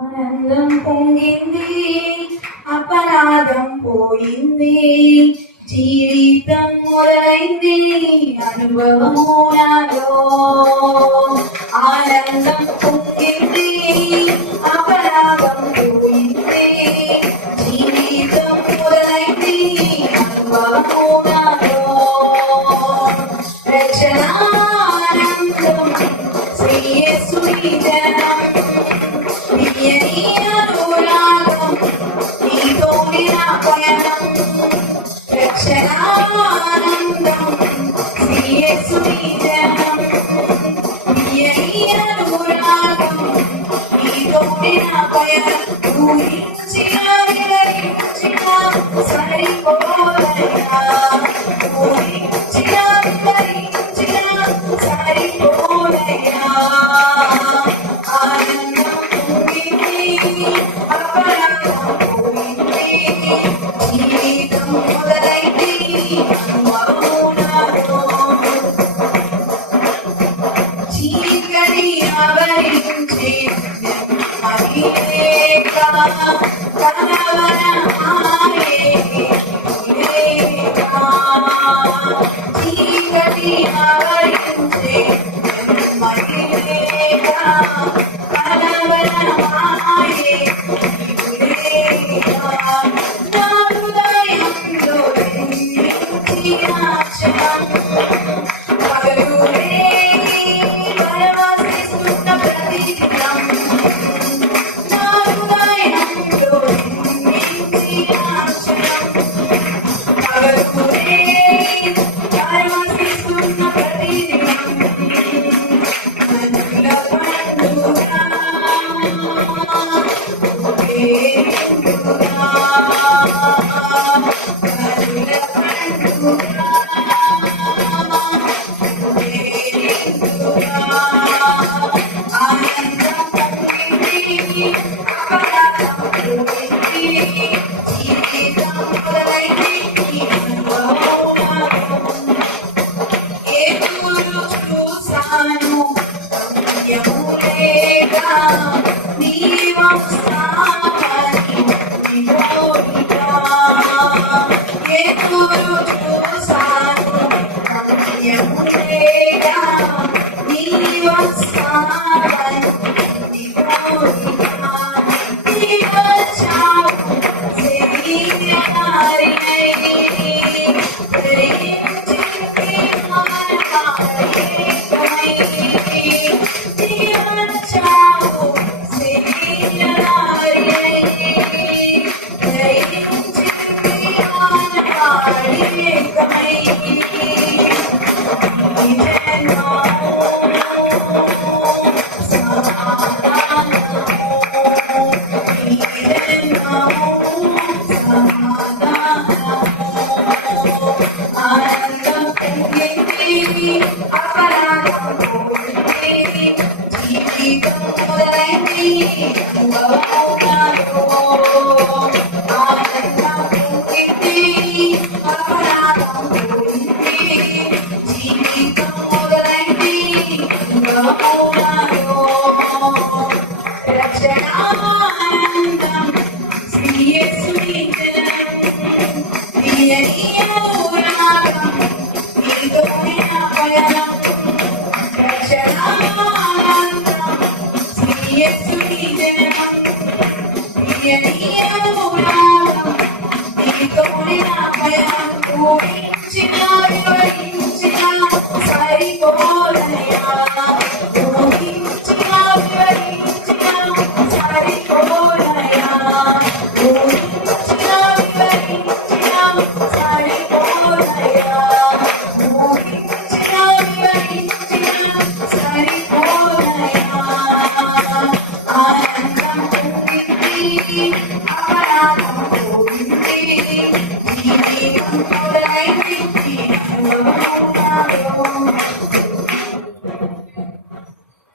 ఆనందం పొంగింది, అపరాధం పోయింది, జీవితం మొదలైంది అనుభవము నాలో. ఆనందం పొంగింది, అపరాధం పోయింది, జీవితం మొదలైంది అనుభవము నాలో. రచనానందం శ్రీయేసుని జనం, తీయని అనురాగం నీతోనే నా పయనం. రక్షణానందం శ్రీయేసుని జనం, తీయని అనురాగం నీతోనే నా పయనం. ఊహించిన వివరించిన సరిపోదయా, ఊహించిన వివరించిన సరిపోదయా. ఆనందం పొంగింది, అపరాధం పోయింది, జీవితం మొదలైంది అనుభవము నాలో. చీకటి ఆవరించే అవివేక కలవరమాయే వివేక. చీకటి ఆవరించే అవివేక కలవరమాయే వివేక. నా హృదయంలో జన్మించిన క్షణం పగలురే పరవశిస్తున్న ప్రతిదినం. నా హృదయంలో జన్మించిన క్షణం పగలురే పరవశిస్తున్న ప్రతిదినం. నన్నుల పండుగ పేరుగా, నన్నుల పండుగ ఆనందం పొంగింది, అపరాధం పోయింది, జీవితం మొదలైంది అనుభవము నాలో. ఎదురు చూసాను గమ్యము లేక, నీ వస్తావని విమోహిగా. ఎదురు చూసాను గమ్యము లేక, నీ వస్తావని విమోహిగా. నీ వచ్చావు శరీరధారిణై, ధరించింది మానవాళికమై. నీ వచ్చావు శరీరధారిణై, ధరించింది మానవాళికమై. ఈ జన్మము సమాధానము, ఈ జన్మము సమాధానము. ఆనందం పొంగింది, అపరాధం పోయింది, జీవితం మొదలైంది అనుభవము నాలో. ఆనందం పొంగింది, అపరాధం పోయింది, జీవితం మొదలైంది అనుభవము నాలో. రచనానందం శ్రీయేసుని జనం, తీయని అనురాగం నీతోనే నా పయనం. రచనానందం శ్రీయేసుని జనం, తీయని అనురాగం నీతోనే నా పయనం. ఊహించిన వివరించిన సరిపోదయా, ఊహించిన వివరించిన సరిపోదయా, ఊహించిన వివరించిన సరిపోదయా, ఊహించిన వివరించిన సరిపోదయా. ఆనందం పొంగింది, అపరాధం